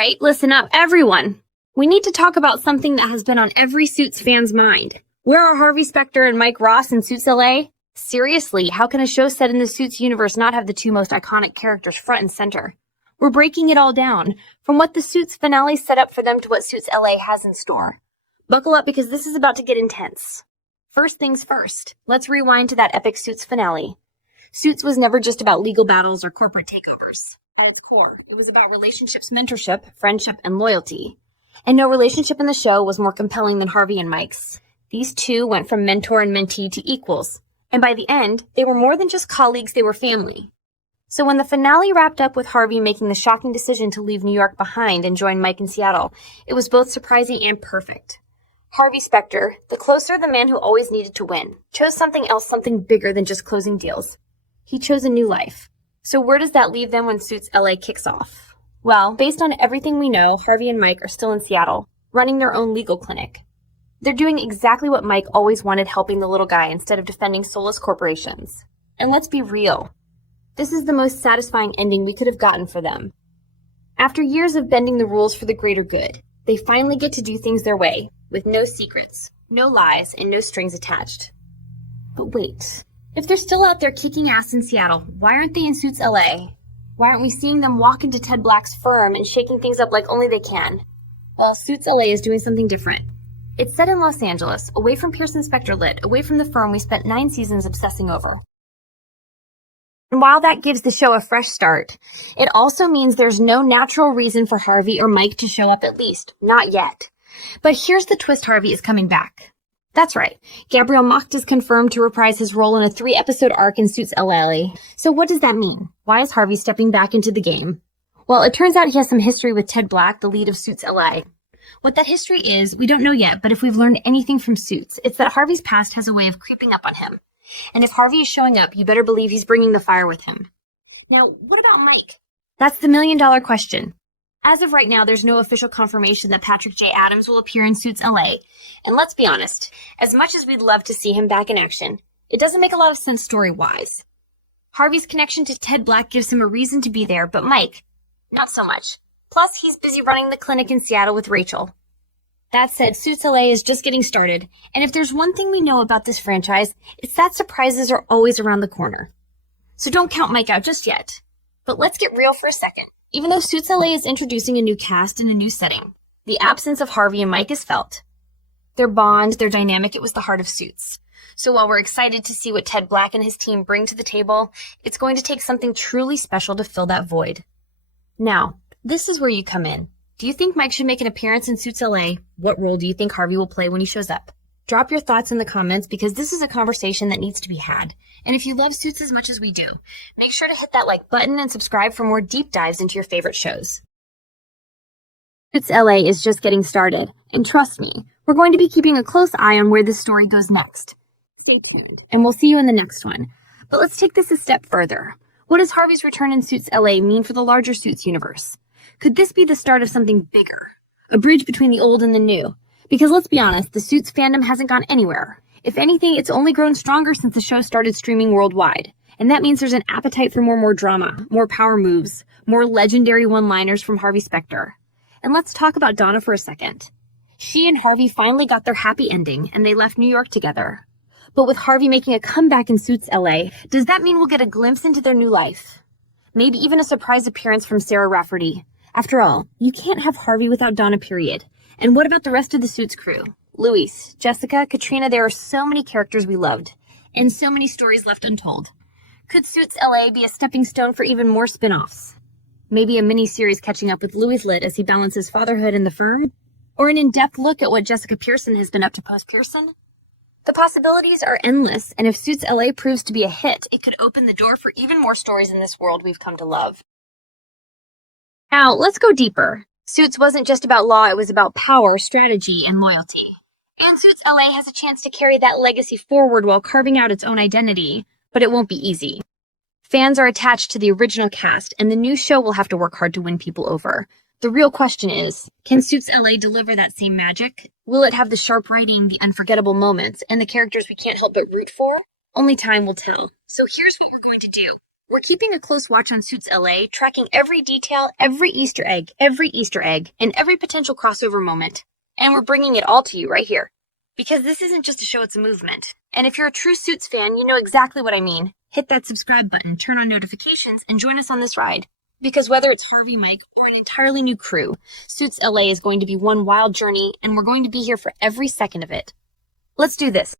right, listen up, everyone. We need to talk about something that has been on every Suits fan's mind. Where are Harvey Specter and Mike Ross in Suits LA? Seriously, how can a show set in the Suits universe not have the two most iconic characters front and center? We're breaking it all down, from what the Suits finale set up for them to what Suits LA has in store. Buckle up because this is about to get intense. First things first, let's rewind to that epic Suits finale. Suits was never just about legal battles or corporate takeovers. At its core, it was about relationships, mentorship, friendship, and loyalty. And no relationship in the show was more compelling than Harvey and Mike's. These two went from mentor and mentee to equals. And by the end, they were more than just colleagues, they were family. So when the finale wrapped up with Harvey making the shocking decision to leave New York behind and join Mike in Seattle, it was both surprising and perfect. Harvey Specter, the closer, the man who always needed to win, chose something else, something bigger than just closing deals. He chose a new life. So where does that leave them when Suits LA kicks off? Well, based on everything we know, Harvey and Mike are still in Seattle, running their own legal clinic. They're doing exactly what Mike always wanted, helping the little guy instead of defending soulless corporations. And let's be real. This is the most satisfying ending we could have gotten for them. After years of bending the rules for the greater good, they finally get to do things their way, with no secrets, no lies, and no strings attached. But wait. If they're still out there kicking ass in Seattle, why aren't they in Suits LA? Why aren't we seeing them walk into Ted Black's firm and shaking things up like only they can? Well, Suits LA is doing something different. It's set in Los Angeles, away from Pearson Specter Lit, away from the firm we spent 9 seasons obsessing over. And while that gives the show a fresh start, it also means there's no natural reason for Harvey or Mike to show up, at least, not yet. But here's the twist: Harvey is coming back. That's right. Gabriel Macht is confirmed to reprise his role in a 3-episode arc in Suits LA. So what does that mean? Why is Harvey stepping back into the game? Well, it turns out he has some history with Ted Black, the lead of Suits LA. What that history is, we don't know yet, but if we've learned anything from Suits, it's that Harvey's past has a way of creeping up on him. And if Harvey is showing up, you better believe he's bringing the fire with him. Now, what about Mike? That's the million-dollar question. As of right now, there's no official confirmation that Patrick J. Adams will appear in Suits LA. And let's be honest, as much as we'd love to see him back in action, it doesn't make a lot of sense story-wise. Harvey's connection to Ted Black gives him a reason to be there, but Mike, not so much. Plus, he's busy running the clinic in Seattle with Rachel. That said, Suits LA is just getting started, and if there's one thing we know about this franchise, it's that surprises are always around the corner. So don't count Mike out just yet. But let's get real for a second. Even though Suits LA is introducing a new cast and a new setting, the absence of Harvey and Mike is felt. Their bond, their dynamic, it was the heart of Suits. So while we're excited to see what Ted Black and his team bring to the table, it's going to take something truly special to fill that void. Now, this is where you come in. Do you think Mike should make an appearance in Suits LA? What role do you think Harvey will play when he shows up? Drop your thoughts in the comments because this is a conversation that needs to be had. And if you love Suits as much as we do, make sure to hit that like button and subscribe for more deep dives into your favorite shows. Suits LA is just getting started, and trust me, we're going to be keeping a close eye on where this story goes next. Stay tuned, and we'll see you in the next one. But let's take this a step further. What does Harvey's return in Suits LA mean for the larger Suits universe? Could this be the start of something bigger? A bridge between the old and the new? Because let's be honest, the Suits fandom hasn't gone anywhere. If anything, it's only grown stronger since the show started streaming worldwide. And that means there's an appetite for more drama, more power moves, more legendary one-liners from Harvey Specter. And let's talk about Donna for a second. She and Harvey finally got their happy ending, and they left New York together. But with Harvey making a comeback in Suits LA, does that mean we'll get a glimpse into their new life? Maybe even a surprise appearance from Sarah Rafferty. After all, you can't have Harvey without Donna, period. And what about the rest of the Suits crew? Luis, Jessica, Katrina, there are so many characters we loved, and so many stories left untold. Could Suits LA be a stepping stone for even more spin-offs? Maybe a mini-series catching up with Louis Litt as he balances fatherhood and the firm? Or an in-depth look at what Jessica Pearson has been up to post-Pearson? The possibilities are endless, and if Suits LA proves to be a hit, it could open the door for even more stories in this world we've come to love. Now, let's go deeper. Suits wasn't just about law, it was about power, strategy, and loyalty. And Suits LA has a chance to carry that legacy forward while carving out its own identity, but it won't be easy. Fans are attached to the original cast, and the new show will have to work hard to win people over. The real question is, can Suits LA deliver that same magic? Will it have the sharp writing, the unforgettable moments, and the characters we can't help but root for? Only time will tell. So here's what we're going to do. We're keeping a close watch on Suits LA, tracking every detail, every Easter egg, and every potential crossover moment. And we're bringing it all to you right here. Because this isn't just a show, it's a movement. And if you're a true Suits fan, you know exactly what I mean. Hit that subscribe button, turn on notifications, and join us on this ride. Because whether it's Harvey, Mike, or an entirely new crew, Suits LA is going to be one wild journey, and we're going to be here for every second of it. Let's do this.